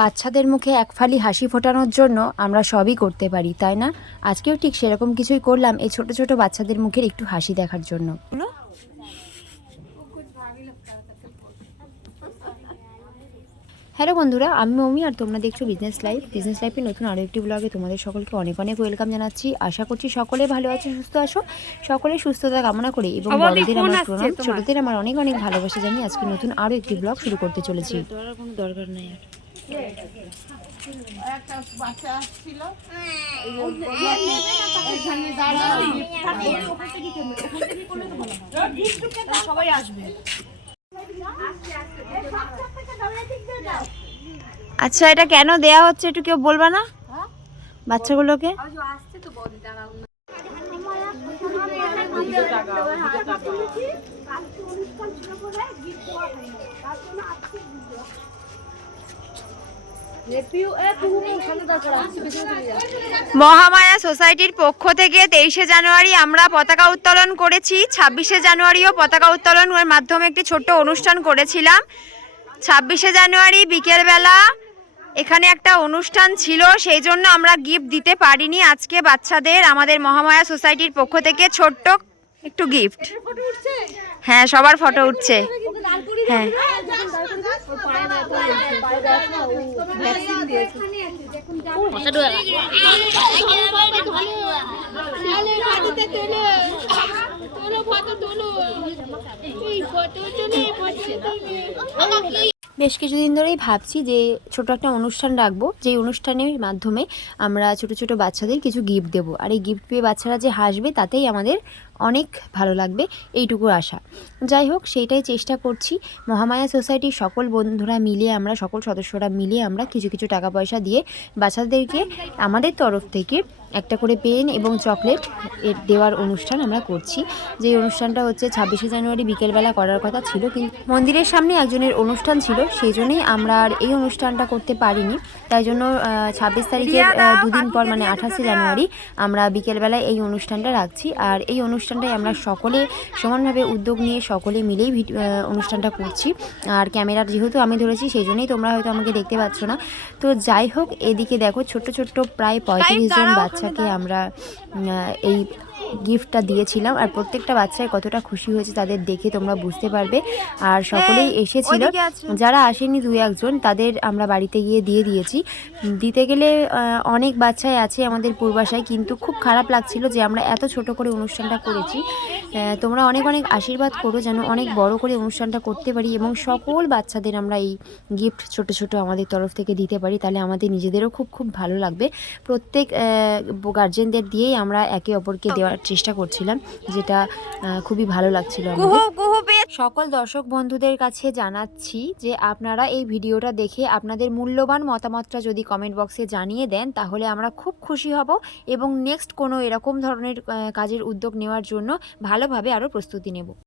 বাচ্চাদের মুখে এক ফালি হাসি ফোটানোর জন্য আমরা সবই করতে পারি, তাই না? আজকেও ঠিক সেরকম কিছুই করলাম এই ছোট ছোট বাচ্চাদের মুখের একটু হাসি দেখার জন্য। হ্যালো বন্ধুরা, আমি মৌমি আর তোমরা দেখছো বিজনেস লাইফের নতুন আরও একটি ব্লগে তোমাদের সকলকে অনেক অনেক ওয়েলকাম জানাচ্ছি। আশা করছি সকলে ভালো আছো, সুস্থ আছো। সকলের সুস্থতা কামনা করে এবং বড়দের আমার প্রণাম, ছোটদের আমার অনেক অনেক ভালোবাসা জানিয়ে আজকে নতুন আরও একটি ব্লগ শুরু করতে চলেছি। কোনো দরকার নাই আর সবাই আসবে। আচ্ছা, এটা কেন দেয়া হচ্ছে একটু কেউ বলবা না বাচ্চাগুলোকে? মহামায়া সোসাইটির পক্ষ থেকে 23শে জানুয়ারি আমরা পতাকা উত্তোলন করেছি। 26শে জানুয়ারিও পতাকা উত্তোলনের মাধ্যমে একটি ছোট্ট অনুষ্ঠান করেছিলাম। 26শে জানুয়ারি বিকেলবেলা এখানে একটা অনুষ্ঠান ছিল, সেই জন্য আমরা গিফট দিতে পারিনি আজকে বাচ্চাদের। আমাদের মহামায়া সোসাইটির পক্ষ থেকে ছোট্ট একটু গিফট। হ্যাঁ, সবার ফটো উঠছে। হ্যাঁ, বেশ কিছুদিন ধরেই ভাবছি যে ছোট একটা অনুষ্ঠান রাখবো, যেই অনুষ্ঠানের মাধ্যমে আমরা ছোট ছোট বাচ্চাদের কিছু গিফট দেবো। আর এই গিফট পেয়ে বাচ্চারা যে হাসবে তাতেই আমাদের অনেক ভালো লাগবে, এইটুকু আশা। যাই হোক, সেইটাই চেষ্টা করছি। মহামায়া সোসাইটির সকল বন্ধুরা মিলিয়ে আমরা, সকল সদস্যরা মিলিয়ে আমরা কিছু কিছু টাকা পয়সা দিয়ে বাচ্চাদেরকে আমাদের তরফ থেকে একটা করে পেন এবং চকলেট দেওয়ার অনুষ্ঠান আমরা করছি। যে অনুষ্ঠানটা হচ্ছে 26শে জানুয়ারি বিকেলবেলা করার কথা ছিল, কিন্তু মন্দিরের সামনে একজনের অনুষ্ঠান ছিল, সেই জন্যই আমরা আর এই অনুষ্ঠানটা করতে পারিনি। তাই জন্য 26 তারিখের দুদিন পর মানে 28শে জানুয়ারি আমরা বিকেলবেলায় এই অনুষ্ঠানটা রাখছি। আর এই অনুষ্ঠানটাই আমরা সকলে সমানভাবে উদ্যোগ নিয়ে সকলে মিলেই অনুষ্ঠানটা করছি। আর ক্যামেরার যেহেতু আমি ধরেছি, সেই জন্যই তোমরা হয়তো আমাকে দেখতে পাচ্ছ না। তো যাই হোক, এদিকে দেখো ছোট্ট ছোট্ট প্রায় 35 জন বাচ্চাকে আমরা এই গিফটটা দিয়েছিলাম। আর প্রত্যেকটা বাচ্চায় কতটা খুশি হয়েছে তাদের দেখে তোমরা বুঝতে পারবে। আর সকলেই এসেছিল, যারা আসেনি 2-1 জন তাদের আমরা বাড়িতে গিয়ে দিয়ে দিয়েছি। দিতে গেলে অনেক বাচ্চাই আছে আমাদের পূর্বাশায়, কিন্তু খুব খারাপ লাগছিল যে আমরা এত ছোট করে অনুষ্ঠানটা করেছি। তোমরা অনেক অনেক আশীর্বাদ করো যেন অনেক বড় করে অনুষ্ঠানটা করতে পারি এবং সকল বাচ্চাদের আমরা এই গিফট ছোট ছোট আমাদের তরফ থেকে দিতে পারি, তাহলে আমাদের নিজেদেরও খুব খুব ভালো লাগবে। প্রত্যেক গার্জেনদের দিয়েই আমরা একে অপরকে দেওয়ার চেষ্টা করছিলাম, যেটা খুবই ভালো লাগছিল। সকল দর্শক বন্ধুদের কাছে জানাচ্ছি যে আপনারা এই ভিডিওটা দেখে আপনাদের মূল্যবান মতামতটা যদি কমেন্ট বক্সে জানিয়ে দেন, তাহলে আমরা খুব খুশি হব এবং নেক্সট কোনো এরকম ধরনের কাজের উদ্যোগ নেওয়ার জন্য ভালোভাবে আরও প্রস্তুতি নেব।